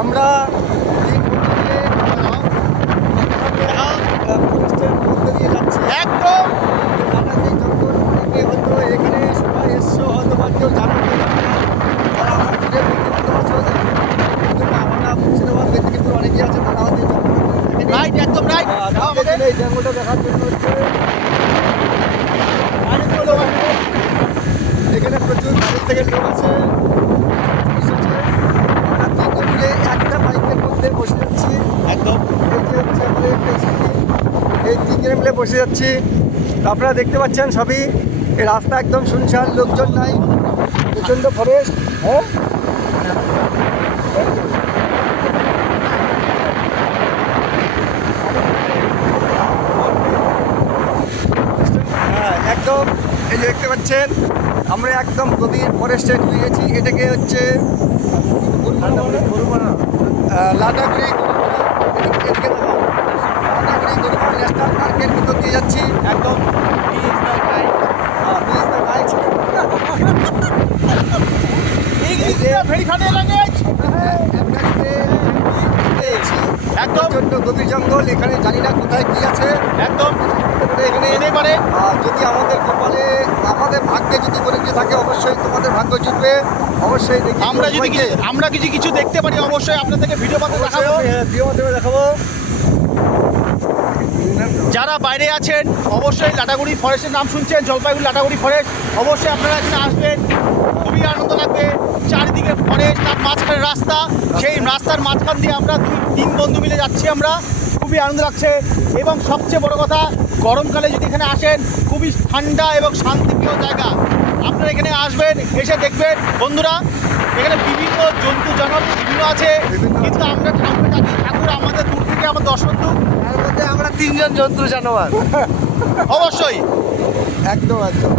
আমরা ফরেস্টের মধ্যে দিয়ে যাচ্ছি একদম লাটাগুড়ি জঙ্গল থেকে। হয়তো এখানে সবাই এসছো, হয়তো বা কেউ জানো কেউ জানে না, তারা আমার ভিডিও বন্ধু বান্ধব আছে, কিন্তু না, আমরা মুর্শিদাবাদ মেদিনীপুর অনেকেই আছে, তারা হয়তো এই জঙ্গলটা দেখেনি। রাইট, একদম রাইট। আমাদের জন্য এই জঙ্গলটা দেখার জন্য হচ্ছে এখানে প্রচুর বাইরে থেকে লোক আছে, এসেছে। আমরা তিনজন মিলে একটা বাইকের মধ্যে বসে যাচ্ছি। একদম এই যে হচ্ছে আমাদের এই তিনজনে মিলে বসে যাচ্ছি। তো আপনারা দেখতে পাচ্ছেন সবই, এই রাস্তা একদম শুনশান, লোকজন নাই, প্রচণ্ড ফরেস্ট। হ্যাঁ, হ্যাঁ একদম। এই যে দেখতে পাচ্ছেন আমরা একদম গভীর ফরেস্টে ঢুকে গেছি। এটাকে হচ্ছে লাটাগুড়ি এদিকে দেখো, লাটাগুড়ি গরুমারা ন্যাশনাল পার্কের ভিতর দিয়ে যাচ্ছি। একদম ভেরি ফানি ল্যাঙ্গুয়েজ। একদম প্রচণ্ড গভীর জঙ্গল, এখানে জানি না কোথায় কি আছে। একদম এখানে হতে পারে। যদি আমাদের কপালে, আমাদের ভাগ্যে যদি কোনো কিছু থাকে, অবশ্যই তোমাদের ভাগ্য জুটবে। অবশ্যই দেখি আমরা কিছু দেখতে পারি, অবশ্যই আপনাদেরকে ভিডিও পাতে দেখাবো। ভিডিও মাধ্যমে দেখাবো। যারা বাইরে আছেন অবশ্যই লাটাগুড়ি ফরেস্টের নাম শুনছেন, জলপাইগুড়ি লাটাগুড়ি ফরেস্ট, অবশ্যই আপনারা এখানে আসবেন, খুবই আনন্দ লাগবে। চারিদিকে ফরেস্ট, তার মাঝখানে রাস্তা, সেই রাস্তার মাঝখান দিয়ে আমরা তিন বন্ধু মিলে যাচ্ছি। আমরা খুবই আনন্দ লাগছে, এবং সবচেয়ে বড় কথা, গরমকালে যদি এখানে আসেন, খুবই ঠান্ডা এবং শান্তিপ্রিয় জায়গা। আপনারা এখানে আসবেন, এসে দেখবেন বন্ধুরা, এখানে বিভিন্ন জন্তু জানোয়ার বিভিন্ন আছে, কিন্তু আমরা ঠাকুর আমাদের দূর থেকে আমার দর্শন দূর। তার মধ্যে আমরা তিনজন জন্তু জানোয়ার। অবশ্যই একদম একদম।